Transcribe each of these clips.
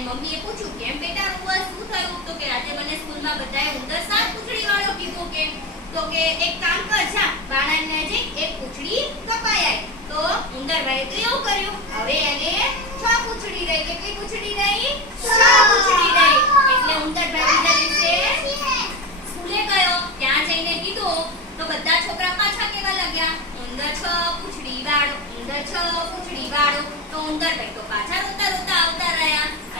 મમ્મીએ પૂછ્યું, કેમ બેટા રોવા શું થયું? તો કે, આજે મને સ્કૂલમાં બધાએ ઉંદર સાત પૂંછડી વાળો કીધો કે. તો કે, એક કામ કર, જા, બાળાને જઈ એક પૂંછડી કપાઈ આય તો ઉંદરભાઈએ તો એવું કર્યું. હવે એને છ પૂંછડી રહી. કેટલી પૂંછડી રહી? છ પૂંછડી રહી. એટલે ઉંદરભાઈ બીજા દિવસે સ્કૂલે ગયો. ત્યાં જઈને કીધું, તો બધા છોકરા પાછા કેવા લાગ્યા? ઉંદર છ પૂંછડી વાળો, ઉંદર છ પૂંછડી વાળો. તો ઉંદરભાઈ તો પાછા રોતા રોતા આવતા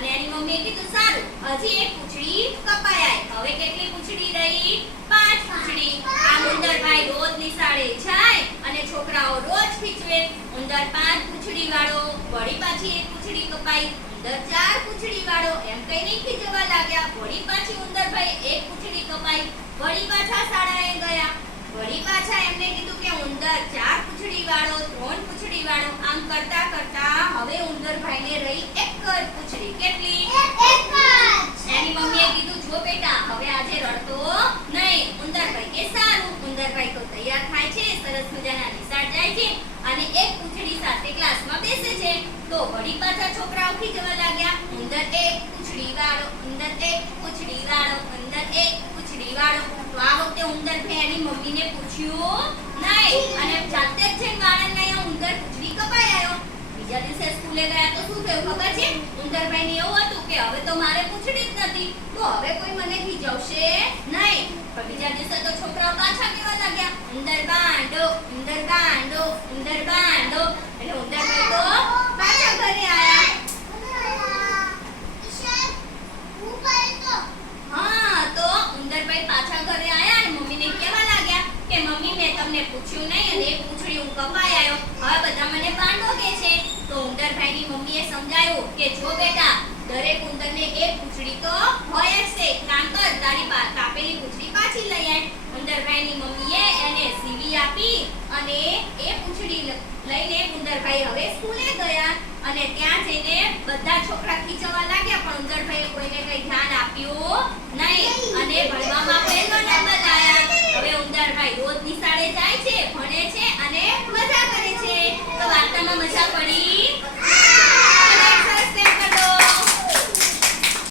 અને એની મમ્મીએ કીધું, સારું, હજી એક પૂંછડી કપાય હવે કેટલી પૂંછડી રહી? પાંચ પૂંછડી. આ ઉંદરભાઈ રોજ નિશાળે જાય અને છોકરાઓ રોજ ખીચવે. ઉંદર પાંચ પૂંછડી વાળો વળી પાછી એક પૂંછડી કપાઈ. ઉંદર ચાર પૂંછડી વાળો એમ કઈ ખીચવા લાગ્યા. વળી પાછી ઉંદરભાઈ એક પૂંછડી કપાઈ. વળી પાછા શાળાએ ગયા. વળી પાછા એમને કીધું કે ઉંદર ચાર પૂંછડી વાળો ત્રણ પૂંછડી વાળો આમ કરતા કરતા હવે ઉંદરભાઈને રહી એક જ પૂંછડી. કેટલી? એની મમ્મીએ કીધું જો બેટા હવે આજે રડતો નહીં. ઉંદરભાઈ કે સારું. ઉંદરભાઈ તો તૈયાર થાય છે સરસ મજાના નિશાળ જાય છે અને એક પૂછડી સાથે ક્લાસમાં બેસે છે. તો વળી પાછા છોકરા ઉઠી જવા લાગ્યા. ઉંદર એક પૂછડી વાળો. ઉંદર એક પૂછડી વાળો. ઉંદર એક પૂછડી વાળો. તો આ વખતે ઉંદરભાઈ એની મમ્મીને પૂછ્યું નહીં. અને જાતે જ જઈને વાળાને ઉંદર? પૂંછડી બીજા દિવસે સ્કૂલે ગયા તો શું થયું ખબર છે? ઉંદરભાઈને એવું હતું કે હવે તો મારે પૂછડી જ નથી. તો હવે કોઈ મને ખીજવશે નહીં પણ બીજા દિવસે તો છોકરાઓ પાછા કેવા લાગ્યા ઉંદર બાંડો ઉંદર બાંડો ઉંદર બાંડો એટલે ઉંદરભાઈ તો પાછા ઘરે આયા હા તો ઉંદરભાઈ પાછા ઘરે આયા અને મમ્મીને કહેવા લાગ્યા કે મમ્મી મેં તમને પૂછ્યું નહીં અને પૂંછડી હું કપાઈ આવ્યો હવે બધા મને પાંડો કે છે. તો ઉંદરભાઈની મમ્મીએ સમજાયું કે જો બેટા, દરેક ઉંદરને એક પૂંછડી તો હોય જ છે. કામ કર, તારી કાપેલી પૂંછડી પાછી લઈ આય. ઉંદરભાઈની મમ્મીએ એને સીવી આપી અને એ પૂંછડી લઈને ઉંદરભાઈ હવે સ્કૂલે ગયા અને ત્યાં જઈને બધા છોકરા ખીચવા લાગ્યા, પણ ઉંદરભાઈએ કોઈને કઈ ધ્યાન આપ્યું નહીં.